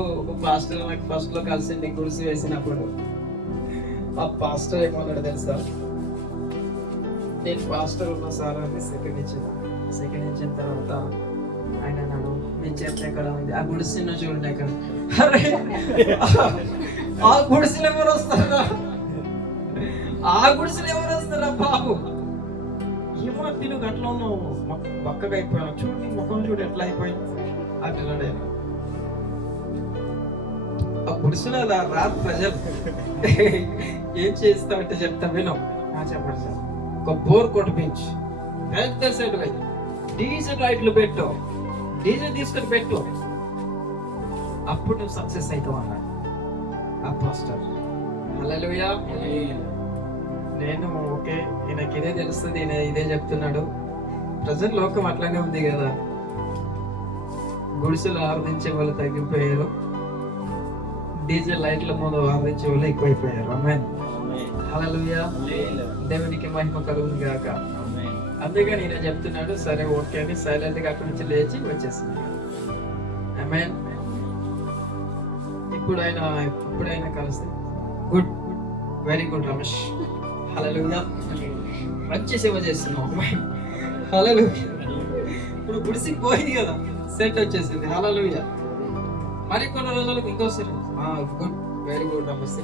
ఒక పాస్టర్ నాకు ఫస్ట్ లో కలిసింది గుడిసి వేసినప్పుడు. ఆ పాస్టర్ ఏమన్నాడు తెలుసా, నేను పాస్టర్ ఉన్నా సార్ అని సెకండ్ ఇచ్చిన తర్వాత ఆయన అన్నాడు, మీ చేత ఎక్కడ ఉంది? ఆ గుడిసిన చూడండి అక్కడ. అరే ఆ గుడిసెలు ఎవరు వస్తారా, ఆ గుడిసెలు ఎవరు వస్తారా బాబు? ఏమో తిను అట్లా ఉన్నావు, పక్కగా అయిపోయాను, చూడు నీ ముఖం చూడు ఎట్లా అయిపోయింది అంటున్నాడు. ఆ గుడిసెలో రా ప్రజలు ఏం చేస్తామంటే చెప్తా విను. చెప్పండి సార్. ఒక బోర్ కొట్టించు, పెద్ద సెట్ డీజిల్ లైట్లు పెట్టు, డీజిల్ తీసుకొని పెట్టు, అప్పుడు నువ్వు సక్సెస్ అవుతావు అన్నాడు ఆ పాస్టర్. హల్లెలూయా. నేను ఓకే, ఈయనకి ఇదే తెలుస్తుంది, ఈయన ఇదే చెప్తున్నాడు. ప్రజెంట్ లోకం అట్లానే ఉంది కదా, గుడిసెలు ఆరాధించే వాళ్ళు తగ్గిపోయారు, డీజిల్ లైట్ల ముందు ఆరాధించే వాళ్ళు ఎక్కువైపోయారు. ఆమేన్. హల్లెలూయా. దేవునికి మహిమ కలుగును గాక. అందుకే నేను చెప్తున్నాడు, సరే ఓకే అని సైలెంట్ గా అక్కడి నుంచి లేచి వచ్చేసింది. ఆమేన్. ఇప్పుడు ఆయన కలిస్తే గుడ్, వెరీ గుడ్ రమేష్. హల్లెలూయా. మంచి సేవ చేస్తున్నావు. హల్లెలూయా. ఇప్పుడు గుడిసికి పోయింది కదా, సెట్ వచ్చేసింది. హల్లెలూయా. మరి కొన్ని రోజులకు ఇంకోసారి గుడ్, వెరీ గుడ్ రమేష్.